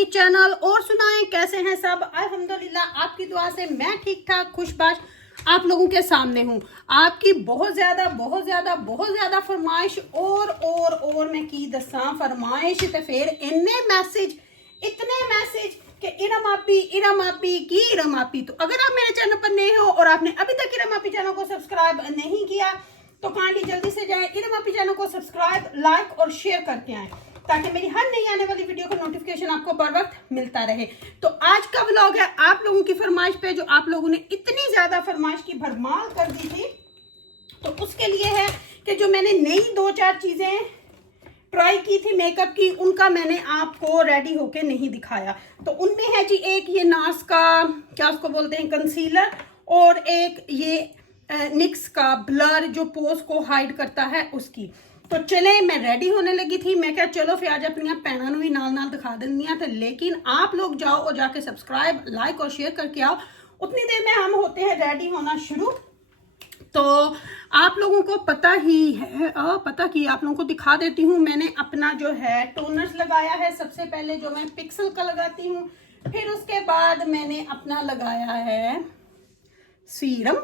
मेरी चैनल। और सुनाएं कैसे हैं सब। अल्हम्दुलिल्लाह आपकी दुआ से मैं ठीक ठाक खुशबाश आप लोगों के सामने हूँ। आपकी बहुत ज्यादा फरमाइश और मैं की दसा फरमाइश ते फिर इतने मैसेज कि इरम आपी। तो अगर आप मेरे चैनल पर नए हो और आपने अभी तक इरम आपी चैनल को सब्सक्राइब नहीं किया तो काइंडली जल्दी से जाएं, इरम आपी चैनल को सब्सक्राइब, लाइक और शेयर करके आएं ताकि मेरी हर नई आने वाली वीडियो का नोटिफिकेशन आपको बर वक्त मिलता रहे। तो आज का व्लॉग है आप लोगों की फरमाइश पे, जो आप लोगों ने इतनी ज्यादा फरमाइश की भरमार कर दी थी। तो उसके लिए है कि जो मैंने नई 2-4 चीजें ट्राई की थी मेकअप की, उनका मैंने आपको रेडी होके नहीं दिखाया। तो उनमें है जी एक ये नार्स का क्या उसको बोलते हैं कंसीलर, और एक ये निक्स का ब्लर जो पोज को हाइड करता है उसकी। तो चले मैं रेडी होने लगी थी, मैं क्या चलो फिर आज अपनी भैनों भी नाल दिखा देंगी थे। लेकिन आप लोग जाओ और जाके सब्सक्राइब, लाइक और शेयर करके आओ। उतनी देर में हम होते हैं रेडी होना शुरू। तो आप लोगों को पता ही है, पता कि आप लोगों को दिखा देती हूँ। मैंने अपना जो है टोनर्स लगाया है सबसे पहले, जो मैं पिक्सल का लगाती हूँ। फिर उसके बाद मैंने अपना लगाया है सीरम।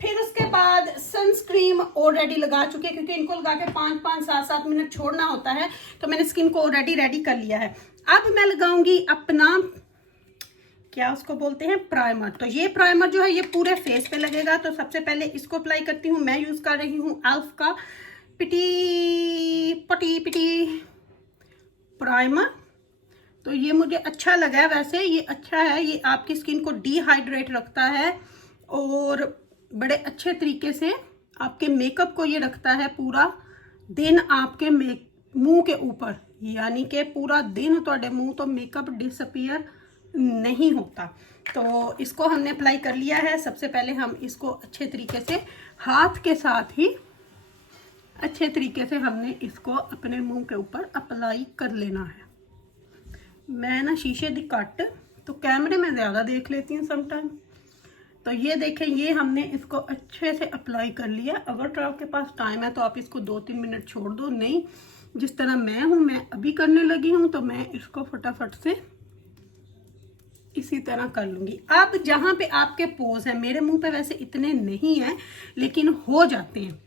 फिर उसके बाद सनस्क्रीन ऑलरेडी लगा चुके, क्योंकि इनको लगा के 5-5, 7-7 मिनट छोड़ना होता है। तो मैंने स्किन को ऑलरेडी रेडी कर लिया है। अब मैं लगाऊंगी अपना क्या उसको बोलते हैं प्राइमर। तो ये प्राइमर जो है ये पूरे फेस पे लगेगा। तो सबसे पहले इसको अप्लाई करती हूँ। मैं यूज कर रही हूँ एल्फ का पिटी प्राइमर। तो ये मुझे अच्छा लगा है, वैसे ये अच्छा है। ये आपकी स्किन को डिहाइड्रेट रखता है और बड़े अच्छे तरीके से आपके मेकअप को ये रखता है पूरा दिन आपके मुंह के ऊपर, यानी कि पूरा दिन ਤੁਹਾਡੇ मुंह तो मेकअप डिसअपीयर नहीं होता। तो इसको हमने अप्लाई कर लिया है। सबसे पहले हम इसको अच्छे तरीके से हाथ के साथ ही अच्छे तरीके से हमने इसको अपने मुंह के ऊपर अप्लाई कर लेना है। मैं ना शीशे दी कट तो कैमरे में ज़्यादा देख लेती हूँ समटाइम। तो ये देखें, ये हमने इसको अच्छे से अप्लाई कर लिया। अगर आपके पास टाइम है तो आप इसको 2-3 मिनट छोड़ दो। नहीं, जिस तरह मैं हूँ, मैं अभी करने लगी हूँ, तो मैं इसको फटाफट से इसी तरह कर लूँगी। अब जहाँ पे आपके पोज हैं, मेरे मुंह पे वैसे इतने नहीं हैं लेकिन हो जाते हैं।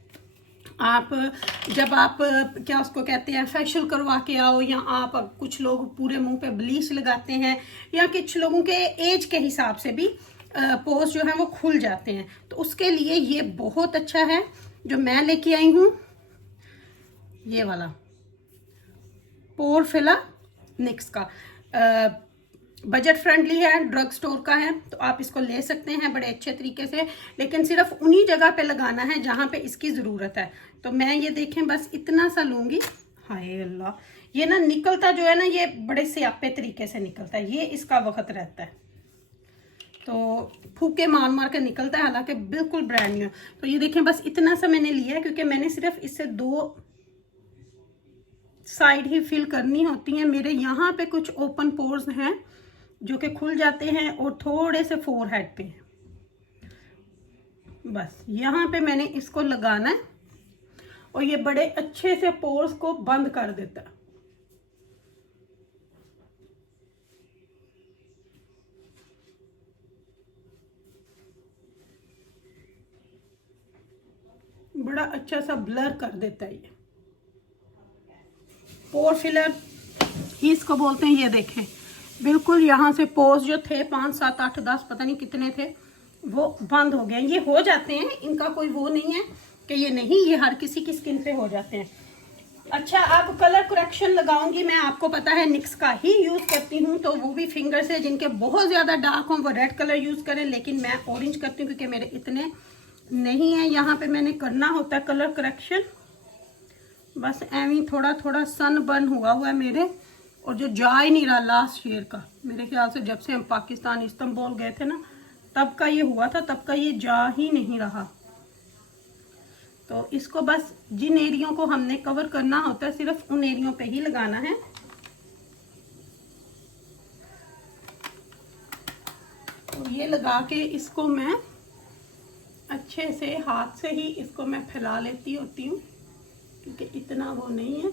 आप जब आप क्या उसको कहते हैं फेशियल करवा के आओ, या आप कुछ लोग पूरे मुंह पे ब्लीच लगाते हैं, या कुछ लोगों के एज के हिसाब से भी पोज जो है वो खुल जाते हैं। तो उसके लिए ये बहुत अच्छा है। जो मैं लेके आई हूँ ये वाला पोर फिलर निक्स का, बजट फ्रेंडली है, ड्रग स्टोर का है। तो आप इसको ले सकते हैं बड़े अच्छे तरीके से, लेकिन सिर्फ उन्हीं जगह पे लगाना है जहाँ पे इसकी ज़रूरत है। तो मैं ये देखें बस इतना सा लूँगी। हाय अल्लाह, ये ना निकलता जो है ना, ये बड़े स्यापे तरीके से निकलता है। ये इसका वक्त रहता है तो फूके मार के निकलता है, हालांकि बिल्कुल ब्रांड न्यू। तो ये देखें बस इतना सा मैंने लिया है, क्योंकि मैंने सिर्फ इससे 2 साइड ही फिल करनी होती हैं। मेरे यहाँ पे कुछ ओपन पोर्स हैं जो कि खुल जाते हैं, और थोड़े से फोरहेड पे बस यहाँ पे मैंने इसको लगाना है, और ये बड़े अच्छे से पोर्स को बंद कर देता है। बड़ा अच्छा सा ब्लर कर देता है ये पोर फिलर ही इसको बोलते हैं। ये देखें बिल्कुल यहाँ से पोर्स जो थे 5, 7, 8, 10 पता नहीं कितने थे, वो बंद हो गए। ये हो जाते हैं, इनका कोई वो नहीं है कि ये नहीं, ये हर किसी की स्किन पे हो जाते हैं। अच्छा, अब कलर करेक्शन लगाऊंगी मैं। आपको पता है निक्स का ही यूज़ करती हूँ, तो वो भी फिंगर से। जिनके बहुत ज़्यादा डार्क हों वो रेड कलर यूज़ करें, लेकिन मैं ऑरेंज करती हूँ क्योंकि मेरे इतने नहीं है। यहाँ पे मैंने करना होता है कलर करेक्शन। बस एवं थोड़ा थोड़ा सन बर्न हुआ है मेरे, और जो जा ही नहीं रहा लास्ट ईयर का, मेरे ख्याल से जब से हम पाकिस्तान इस्तांबुल गए थे ना तब का ये हुआ था, तब का ये जा ही नहीं रहा। तो इसको बस जिन एरियो को हमने कवर करना होता है सिर्फ उन एरियो पे ही लगाना है। तो ये लगा के इसको मैं अच्छे से हाथ से ही इसको मैं फैला लेती होती हूँ, क्योंकि इतना वो नहीं है।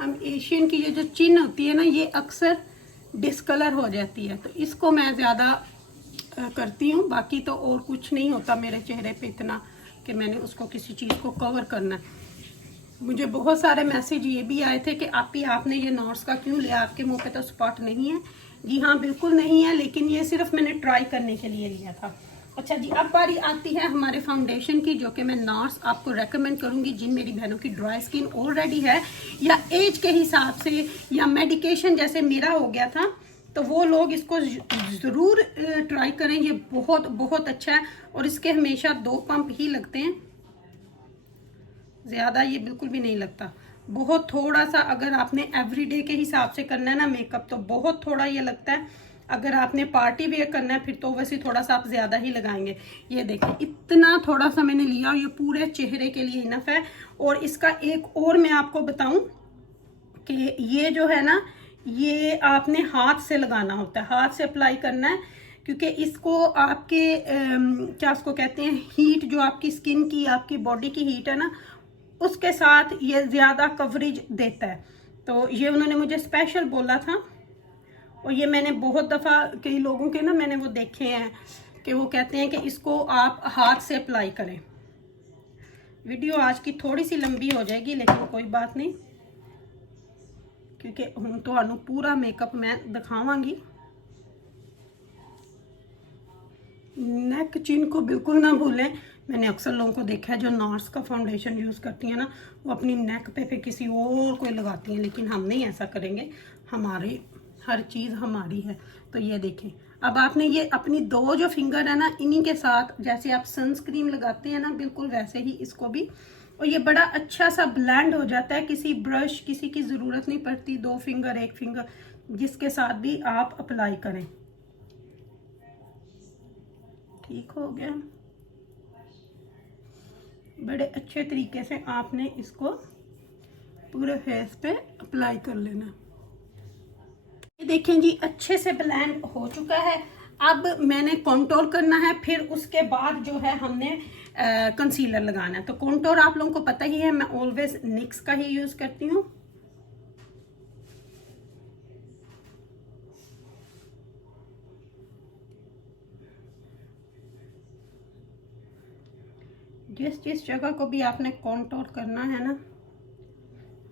हम एशियन की ये जो चिन होती है ना, ये अक्सर डिस्कलर हो जाती है, तो इसको मैं ज़्यादा करती हूँ। बाकी तो और कुछ नहीं होता मेरे चेहरे पे इतना कि मैंने उसको किसी चीज़ को कवर करना है। मुझे बहुत सारे मैसेज ये भी आए थे कि आपने ये नॉर्स का क्यों लिया, आपके मुंह पे तो स्पॉट नहीं है। जी हाँ, बिल्कुल नहीं है, लेकिन ये सिर्फ मैंने ट्राई करने के लिए लिया था। अच्छा जी, अब बारी आती है हमारे फाउंडेशन की, जो कि मैं नॉर्स आपको रेकमेंड करूंगी जिन मेरी बहनों की ड्राई स्किन ऑलरेडी है, या एज के हिसाब से, या मेडिकेशन जैसे मेरा हो गया था, तो वो लोग इसको ज़रूर ट्राई करें। ये बहुत बहुत अच्छा है, और इसके हमेशा 2 पंप ही लगते हैं, ज़्यादा ये बिल्कुल भी नहीं लगता। बहुत थोड़ा सा अगर आपने एवरीडे के हिसाब से करना है ना मेकअप, तो बहुत थोड़ा ये लगता है। अगर आपने पार्टी वेयर करना है फिर तो वैसे थोड़ा सा आप ज़्यादा ही लगाएंगे। ये देखें, इतना थोड़ा सा मैंने लिया, ये पूरे चेहरे के लिए इनफ है। और इसका एक और मैं आपको बताऊं कि ये जो है ना, ये आपने हाथ से लगाना होता है, हाथ से अप्लाई करना है, क्योंकि इसको आपके क्या उसको कहते हैं, हीट जो आपकी स्किन की, आपकी बॉडी की हीट है ना, उसके साथ ये ज़्यादा कवरेज देता है। तो ये उन्होंने मुझे स्पेशल बोला था, और ये मैंने बहुत दफ़ा कई लोगों के ना मैंने वो देखे हैं कि वो कहते हैं कि इसको आप हाथ से अप्लाई करें। वीडियो आज की थोड़ी सी लंबी हो जाएगी, लेकिन कोई बात नहीं, क्योंकि हम तो पूरा मेकअप मैं दिखावांगी। नेक चिन को बिल्कुल ना भूलें। मैंने अक्सर लोगों को देखा है जो नॉर्स का फाउंडेशन यूज़ करती हैं ना, वो अपनी नेक पे फिर किसी और कोई लगाती हैं, लेकिन हम नहीं ऐसा करेंगे। हमारी हर चीज़ हमारी है। तो ये देखें, अब आपने ये अपनी 2 जो फिंगर है ना, इन्हीं के साथ जैसे आप सनस्क्रीन लगाते हैं ना, बिल्कुल वैसे ही इसको भी, और ये बड़ा अच्छा सा ब्लेंड हो जाता है। किसी ब्रश किसी की ज़रूरत नहीं पड़ती, 2 फिंगर 1 फिंगर जिसके साथ भी आप अप्लाई करें। ठीक हो गया। बड़े अच्छे तरीके से आपने इसको पूरे फेस पे अप्लाई कर लेना। ये देखें जी, अच्छे से ब्लेंड हो चुका है। अब मैंने कॉन्टोर करना है, फिर उसके बाद जो है हमने कंसीलर लगाना है। तो कॉन्टोर आप लोगों को पता ही है, मैं ऑलवेज निक्स का ही यूज करती हूँ। जिस जिस जगह को भी आपने कॉन्टोर करना है ना,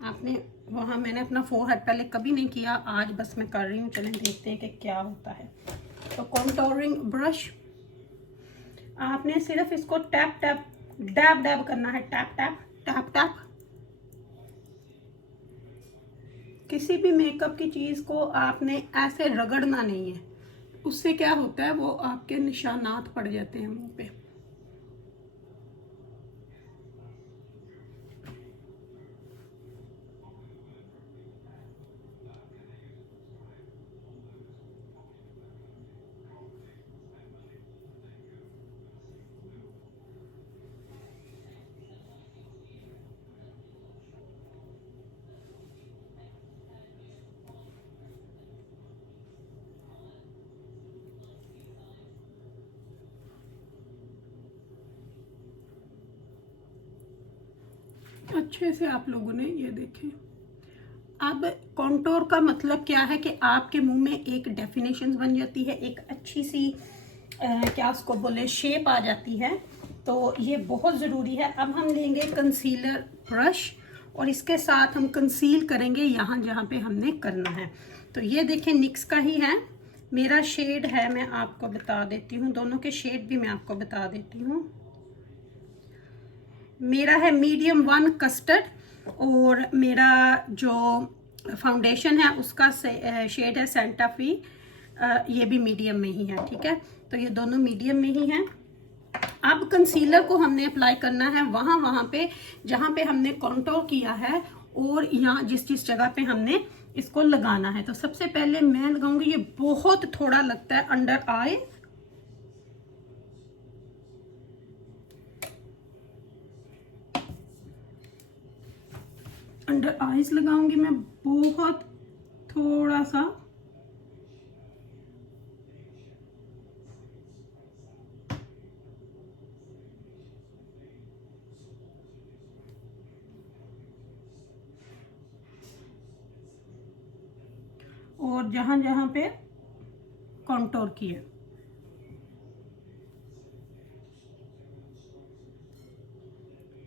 आपने वहाँ, मैंने अपना फोरहेड पहले कभी नहीं किया, आज बस मैं कर रही हूँ। चलें देखते हैं कि क्या होता है। तो कॉन्टोरिंग ब्रश आपने सिर्फ इसको टैप टैप डैब डैब करना है, टैप टैप टैप टैप। किसी भी मेकअप की चीज़ को आपने ऐसे रगड़ना नहीं है, उससे क्या होता है, वो आपके निशानात पड़ जाते हैं मुंह पे। अच्छे से आप लोगों ने ये देखें। अब कॉन्टोर का मतलब क्या है कि आपके मुंह में एक डेफिनेशन बन जाती है, एक अच्छी सी क्या उसको बोले, शेप आ जाती है। तो ये बहुत ज़रूरी है। अब हम लेंगे कंसीलर ब्रश, और इसके साथ हम कंसील करेंगे यहाँ जहाँ पे हमने करना है। तो ये देखें, निक्स का ही है, मेरा शेड है, मैं आपको बता देती हूँ, दोनों के शेड भी मैं आपको बता देती हूँ। मेरा है मीडियम 1 कस्टर्ड, और मेरा जो फाउंडेशन है उसका शेड है सेंटा फी, ये भी मीडियम में ही है। ठीक है, तो ये दोनों मीडियम में ही हैं। अब कंसीलर को हमने अप्लाई करना है वहाँ पे जहाँ पे हमने कॉन्टोर किया है, और यहाँ जिस जिस जगह पे हमने इसको लगाना है। तो सबसे पहले मैं लगाऊंगी, ये बहुत थोड़ा लगता है, अंडर आई, अंडर आईज लगाऊंगी मैं बहुत थोड़ा सा। और जहां जहां पे कॉन्टोर किया।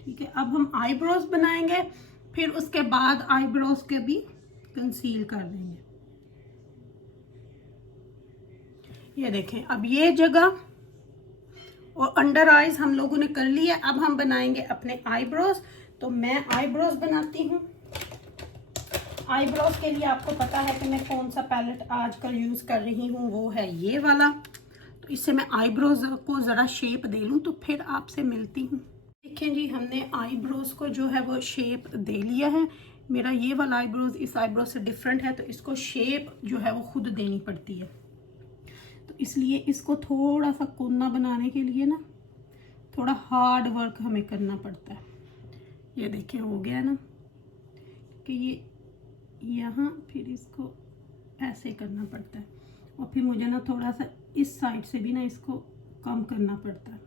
ठीक है, अब हम आईब्रोज बनाएंगे, फिर उसके बाद आईब्रोज के भी कंसील कर देंगे। ये देखें, अब ये जगह और अंडर आईज हम लोगों ने कर लिया। अब हम बनाएंगे अपने आईब्रोज। तो मैं आईब्रोज बनाती हूँ। आईब्रोज के लिए आपको पता है कि मैं कौन सा पैलेट आजकल यूज कर रही हूँ, वो है ये वाला। तो इससे मैं आईब्रोज को जरा शेप दे लूँ तो फिर आपसे मिलती हूँ। देखें जी, हमने आईब्रोज को जो है वो शेप दे लिया है। मेरा ये वाला आईब्रोज इस आईब्रोज से डिफरेंट है, तो इसको शेप जो है वो खुद देनी पड़ती है। तो इसलिए इसको थोड़ा सा कोना बनाने के लिए ना थोड़ा हार्ड वर्क हमें करना पड़ता है। ये देखिए हो गया ना कि ये यहाँ, फिर इसको ऐसे करना पड़ता है और फिर मुझे ना थोड़ा सा इस साइड से भी ना इसको कम करना पड़ता है।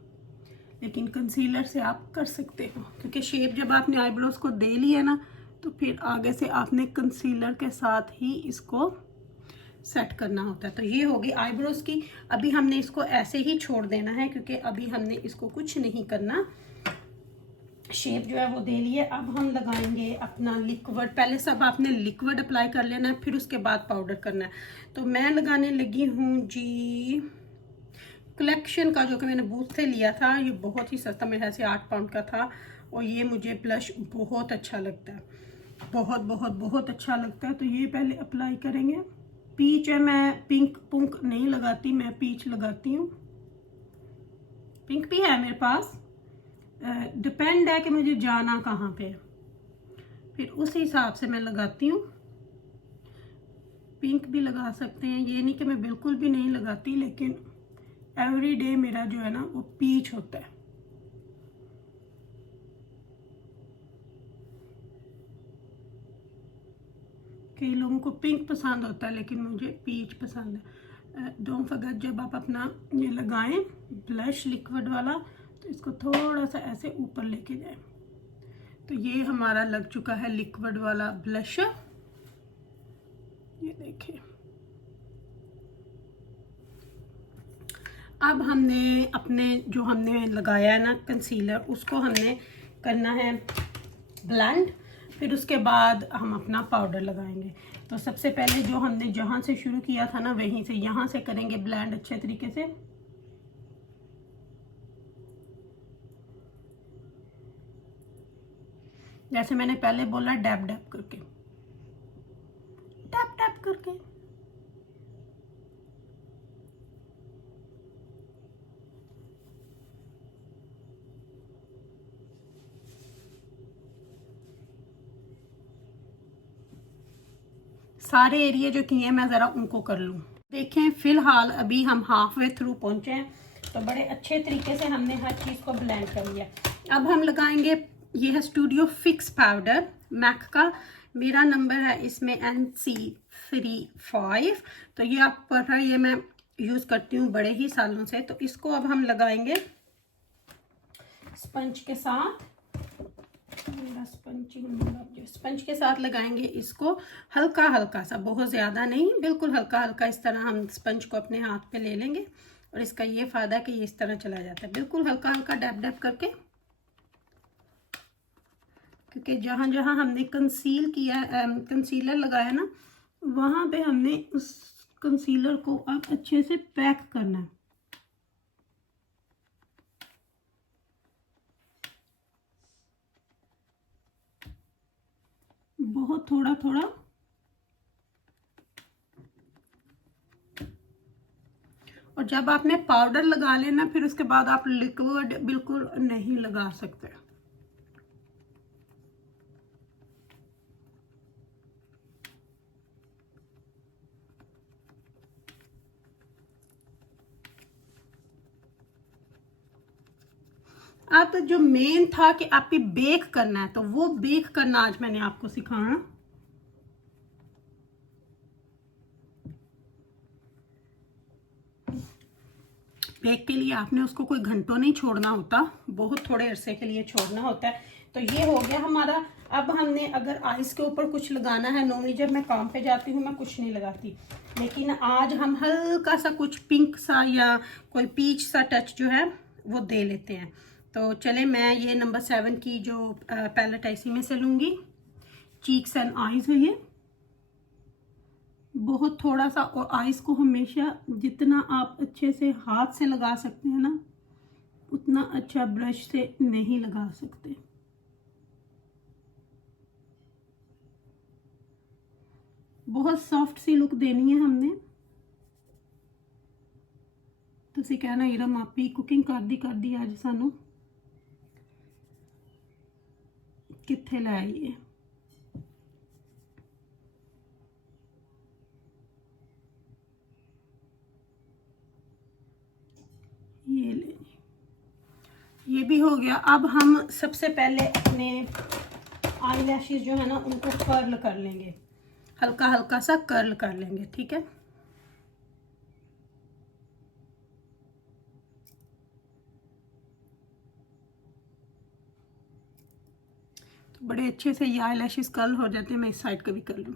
लेकिन कंसीलर से आप कर सकते हो, क्योंकि शेप जब आपने आईब्रोज को दे ली है ना तो फिर आगे से आपने कंसीलर के साथ ही इसको सेट करना होता है। तो ये होगी आईब्रोज की। अभी हमने इसको ऐसे ही छोड़ देना है क्योंकि अभी हमने इसको कुछ नहीं करना, शेप जो है वो दे लिए। अब हम लगाएंगे अपना लिक्विड। पहले सब आपने लिक्विड अप्लाई कर लेना है, फिर उसके बाद पाउडर करना है। तो मैं लगाने लगी हूँ जी कलेक्शन का, जो कि मैंने बूथ से लिया था। ये बहुत ही सस्ता, मेरे से 8 पाउंड का था। और ये मुझे ब्लश बहुत अच्छा लगता है, बहुत बहुत बहुत अच्छा लगता है। तो ये पहले अप्लाई करेंगे। पीच है, मैं पिंक पुंक नहीं लगाती, मैं पीच लगाती हूँ। पिंक भी है मेरे पास, डिपेंड है कि मुझे जाना कहाँ पे, फिर उस हिसाब से मैं लगाती हूँ। पिंक भी लगा सकते हैं, ये नहीं कि मैं बिल्कुल भी नहीं लगाती, लेकिन एवरी डे मेरा जो है ना वो पीच होता है। कई लोगों को पिंक पसंद होता है लेकिन मुझे पीच पसंद है। डोंट फॉरगेट, जब आप अपना ये लगाएं ब्लश लिक्विड वाला, तो इसको थोड़ा सा ऐसे ऊपर लेके जाएं। तो ये हमारा लग चुका है लिक्विड वाला ब्लश। ये देखिए, अब हमने अपने जो हमने लगाया है ना कंसीलर, उसको हमने करना है ब्लेंड। फिर उसके बाद हम अपना पाउडर लगाएंगे। तो सबसे पहले जो हमने जहाँ से शुरू किया था ना, वहीं से यहाँ से करेंगे ब्लेंड अच्छे तरीके से। जैसे मैंने पहले बोला, डैब डैब करके, डैब डैब करके। सारे एरिया जो किए मैं ज़रा उनको कर लूँ। देखें, फिलहाल अभी हम हाफ वे थ्रू पहुँचे हैं, तो बड़े अच्छे तरीके से हमने हर चीज़ को ब्लेंड कर लिया। अब हम लगाएंगे, ये है स्टूडियो फिक्स पाउडर मैक का। मेरा नंबर है इसमें NC35। तो ये आप पढ़ रहा है, ये मैं यूज़ करती हूँ बड़े ही सालों से। तो इसको अब हम लगाएंगे स्पंज के साथ। मेरा स्पंज के साथ लगाएंगे इसको हल्का हल्का सा, बहुत ज़्यादा नहीं, बिल्कुल हल्का हल्का। इस तरह हम स्पंज को अपने हाथ पे ले लेंगे और इसका ये फ़ायदा है कि ये इस तरह चला जाता है, बिल्कुल हल्का हल्का डैब डैब करके। क्योंकि जहाँ जहाँ हमने कंसीलर लगाया ना, वहाँ पे हमने उस कंसीलर को अब अच्छे से पैक करना है। बहुत थोड़ा थोड़ा, और जब आपने पाउडर लगा लेना, फिर उसके बाद आप लिक्विड बिल्कुल नहीं लगा सकते। अब जो मेन था कि आपको बेक करना है, तो वो बेक करना आज मैंने आपको सिखाना। बेक के लिए आपने उसको कोई घंटों नहीं छोड़ना होता, बहुत थोड़े अरसे के लिए छोड़ना होता है। तो ये हो गया हमारा। अब हमने अगर आइस के ऊपर कुछ लगाना है, नॉर्मली जब मैं काम पे जाती हूँ मैं कुछ नहीं लगाती, लेकिन आज हम हल्का सा कुछ पिंक सा या कोई पीच सा टच जो है वो दे लेते हैं। तो चले, मैं ये नंबर 7 की जो पैलेट है इसी में से लूँगी। चीक्स एंड आइज है ये, बहुत थोड़ा सा। और आइस को हमेशा जितना आप अच्छे से हाथ से लगा सकते हैं ना, उतना अच्छा ब्रश से नहीं लगा सकते। बहुत सॉफ्ट सी लुक देनी है हमने। तुसी कहना इरम आप ही कुकिंग कर दी आज सानू कित्थे ले आइए। ये ले, ये भी हो गया। अब हम सबसे पहले अपने आई लैशेस जो है ना उनको कर्ल कर लेंगे, हल्का हल्का सा कर्ल कर लेंगे, ठीक है। तो बड़े अच्छे से ये आई लैशेस कर्ल हो जाते हैं। मैं इस साइड का भी कर लूँ।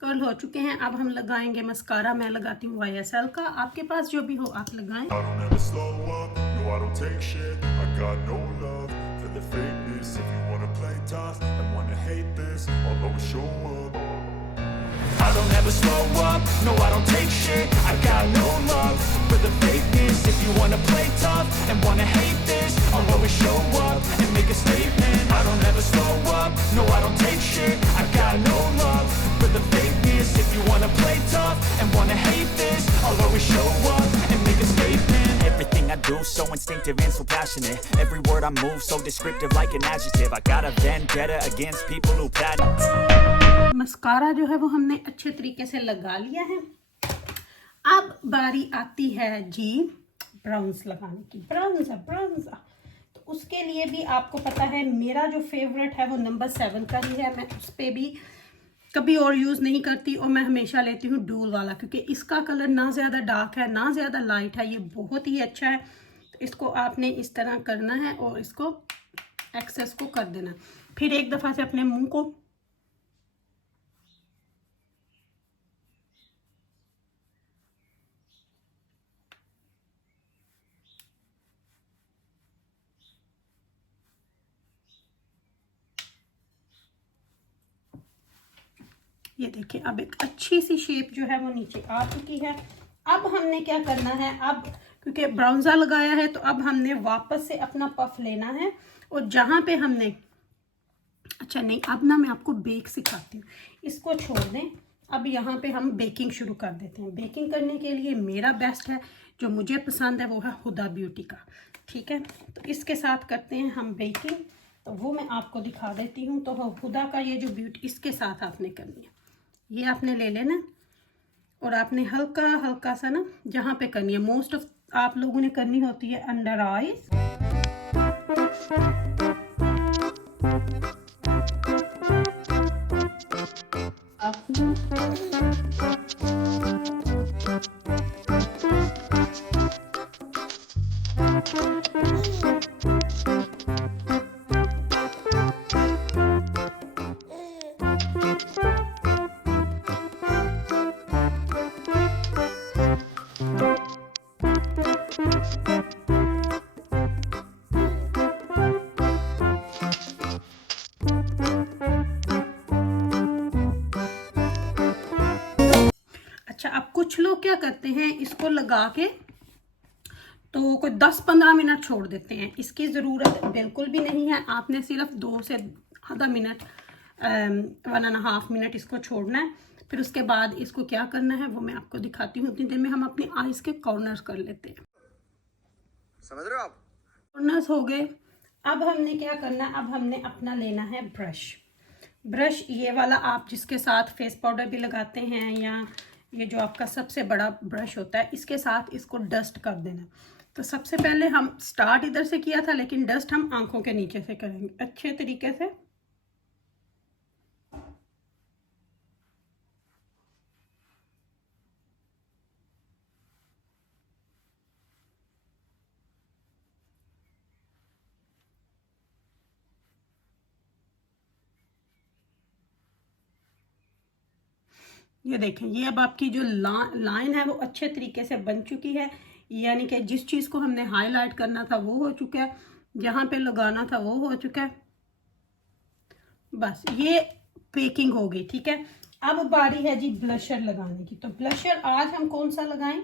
कर्ल हो चुके हैं। अब हम लगाएंगे मस्कारा। मैं लगाती हूँ YSL का, आपके पास जो भी हो आप लगाएं। I don't ever slow up, no I don't take shit. I got no love for the fakeness. If you wanna play tough and wanna hate this, I'll always show up and make a statement. I don't ever slow up, no I don't take shit. I got no love for the fakeness. If you wanna play tough and wanna hate this, I'll always show up and make a statement. Everything I do so instinctive and so passionate. Every word I move so descriptive like an adjective. I got a vendetta against people who mascara जो है वो हमने अच्छे तरीके से लगा लिया है। अब बारी आती है जी ब्राउन्स लगाने की। ब्राउन्स तो उसके लिए भी आपको पता है मेरा जो फेवरेट है वो नंबर 7 का ही है। मैं उस पर भी कभी और यूज़ नहीं करती और मैं हमेशा लेती हूँ डूल वाला, क्योंकि इसका कलर ना ज़्यादा डार्क है ना ज़्यादा लाइट है, ये बहुत ही अच्छा है। तो इसको आपने इस तरह करना है और इसको एक्सेस को कर देना। फिर एक दफ़ा से अपने मुंह को ये देखिए, अब एक अच्छी सी शेप जो है वो नीचे आ चुकी है। अब हमने क्या करना है, अब क्योंकि ब्राउन्जा लगाया है तो अब हमने वापस से अपना पफ लेना है और जहाँ पे हमने, अच्छा नहीं, अब ना मैं आपको बेक सिखाती हूँ, इसको छोड़ दें। अब यहाँ पे हम बेकिंग शुरू कर देते हैं। बेकिंग करने के लिए मेरा बेस्ट है, जो मुझे पसंद है वो है हुदा ब्यूटी का, ठीक है। तो इसके साथ करते हैं हम बेकिंग, तो वो मैं आपको दिखा देती हूँ। तो हुदा का ये जो ब्यूटी इसके साथ आपने करनी है, ये आपने ले लेना और आपने हल्का हल्का सा ना जहाँ पे करनी है, मोस्ट ऑफ आप लोगों ने करनी होती है अंडर आईज। अच्छा, अब कुछ लोग क्या करते हैं, इसको लगा के तो कोई 10-15 मिनट छोड़ देते हैं। इसकी ज़रूरत बिल्कुल भी नहीं है। आपने सिर्फ 2 से आधा मिनट 1.5 मिनट इसको छोड़ना है। फिर उसके बाद इसको क्या करना है वो मैं आपको दिखाती हूँ। उतनी देर में हम अपनी आईज के कॉर्नर्स कर लेते हैं। समझ रहे हो आप? कॉर्नर्स हो गए। अब हमने क्या करना है, अब हमने अपना लेना है ब्रश ये वाला, आप जिसके साथ फेस पाउडर भी लगाते हैं, या ये जो आपका सबसे बड़ा ब्रश होता है, इसके साथ इसको डस्ट कर देना। तो सबसे पहले हम स्टार्ट इधर से किया था, लेकिन डस्ट हम आंखों के नीचे से करेंगे अच्छे तरीके से। ये देखें, ये अब आपकी जो लाइन है वो अच्छे तरीके से बन चुकी है, यानी कि जिस चीज़ को हमने हाईलाइट करना था वो हो चुका है, जहाँ पे लगाना था वो हो चुका है। बस ये पेकिंग हो गई, ठीक है। अब बारी है जी ब्लशर लगाने की। तो ब्लशर आज हम कौन सा लगाएं?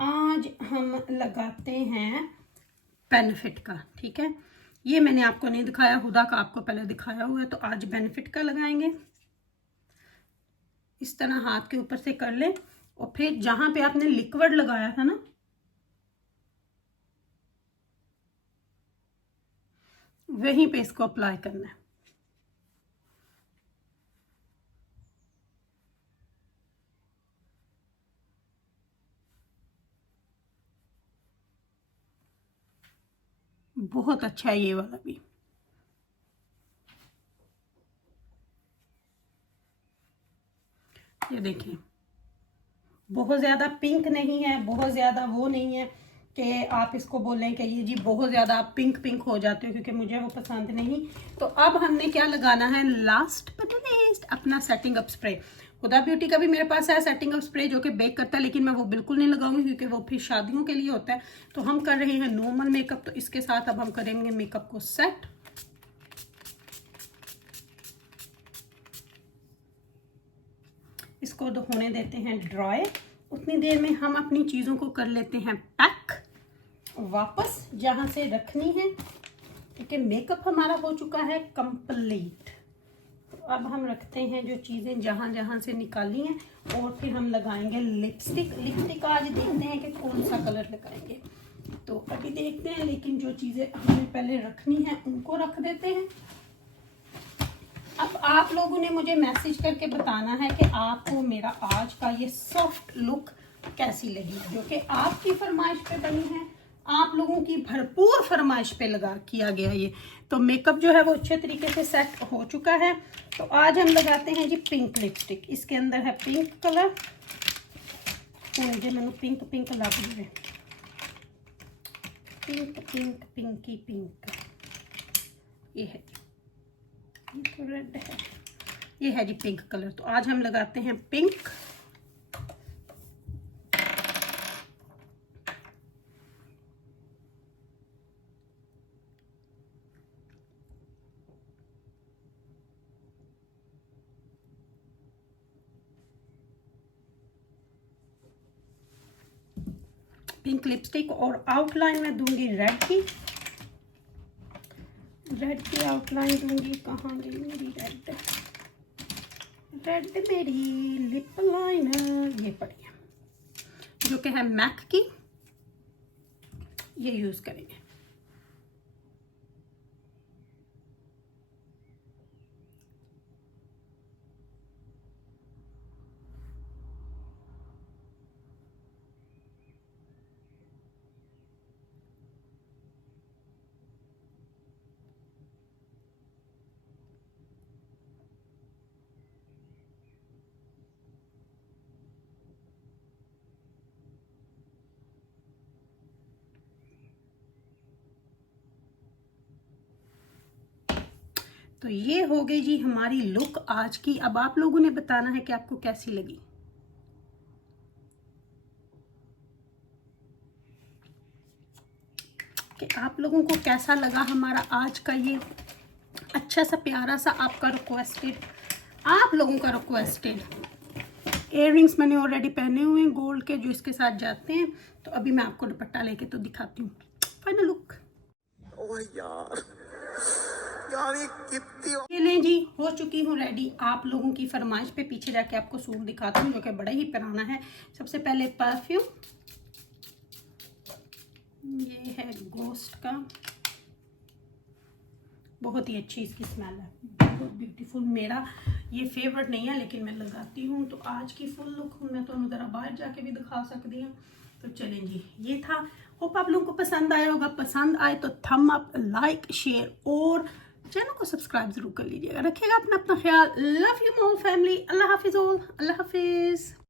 आज हम लगाते हैं बेनिफिट का, ठीक है। ये मैंने आपको नहीं दिखाया, हुदा का आपको पहले दिखाया हुआ है, तो आज बेनिफिट का लगाएंगे। इस तरह हाथ के ऊपर से कर लें और फिर जहां पे आपने लिक्विड लगाया था ना, वहीं पे इसको अप्लाई करना है। बहुत अच्छा है ये वाला भी। ये देखिए, बहुत ज़्यादा पिंक नहीं है, बहुत ज़्यादा वो नहीं है कि आप इसको बोलें कि ये जी बहुत ज़्यादा आप पिंक पिंक हो जाते हो, क्योंकि मुझे वो पसंद नहीं। तो अब हमने क्या लगाना है, लास्ट बट लीस्ट, अपना setting up spray. Huda Beauty का भी मेरे पास है सेटिंग अप स्प्रे जो कि बेक करता है, लेकिन मैं वो बिल्कुल नहीं लगाऊंगी क्योंकि वो फिर शादियों के लिए होता है। तो हम कर रहे हैं नॉर्मल मेकअप, तो इसके साथ अब हम करेंगे मेकअप को सेट। इसको तो होने देते हैं ड्राई। उतनी देर में हम अपनी चीज़ों को कर लेते हैं पैक वापस जहाँ से रखनी है, क्योंकि मेकअप हमारा हो चुका है कंप्लीट। तो अब हम रखते हैं जो चीज़ें जहाँ जहाँ से निकाली हैं, और फिर हम लगाएंगे लिपस्टिक। लिपस्टिक आज देखते हैं कि कौन सा कलर लगाएंगे, तो अभी देखते हैं। लेकिन जो चीज़ें हमें पहले रखनी है उनको रख देते हैं। अब आप लोगों ने मुझे मैसेज करके बताना है कि आपको मेरा आज का ये सॉफ्ट लुक कैसी लगी, जो कि आपकी फरमाइश पे बनी है, आप लोगों की भरपूर फरमाइश पे लगा किया गया ये। तो मेकअप जो है वो अच्छे तरीके से सेट हो चुका है। तो आज हम लगाते हैं जी पिंक लिपस्टिक। इसके अंदर है पिंक कलर, मुझे मैंने पिंक पिंक लग रही है, पिंक पिंक पिंकी पिंक। ये है, ये तो रेड है, ये है जी पिंक कलर। तो आज हम लगाते हैं पिंक। पिंक लिपस्टिक, और आउटलाइन में दूंगी रेड की। रेड की आउटलाइन दूंगी, कहाँ गई मेरी रेड? रेड मेरी लिप लाइनर ये पड़ी है, जो कि है मैक की, ये यूज करेंगे। तो ये हो गई जी हमारी लुक आज की। अब आप लोगों ने बताना है कि आपको कैसी लगी। कि आप लोगों को कैसा लगा हमारा आज का ये अच्छा सा प्यारा सा आपका रिक्वेस्टेड, आप लोगों का रिक्वेस्टेड इयररिंग्स मैंने ऑलरेडी पहने हुए हैं गोल्ड के, जो इसके साथ जाते हैं। तो अभी मैं आपको दुपट्टा लेके तो दिखाती हूँ फाइनल लुक। ओह यार ये कितनी। ये लें जी, हो चुकी हूँ रेडी। आप लोगों की फरमाइश पे पीछे जाके आपको सूट दिखाती हूँ, जो कि बड़ा ही पुराना है। सबसे पहले परफ्यूम, ये है गोस्ट का, बहुत ही अच्छी इसकी स्मेल है, बहुत ब्यूटीफुल। मेरा ये फेवरेट नहीं है लेकिन मैं लगाती हूँ। तो आज की फुल लुक मैं तो ज़रा बाहर जाके भी दिखा सकती हूँ। तो चलें जी, ये था। होप आप लोगों को पसंद आया होगा। पसंद आए तो थम अप, लाइक, शेयर और चैनल को सब्सक्राइब जरूर कर लीजिएगा। रखिएगा अपना ख्याल। Love you more family. अल्लाह हाफिज़ ऑल। अल्लाह हाफिज़।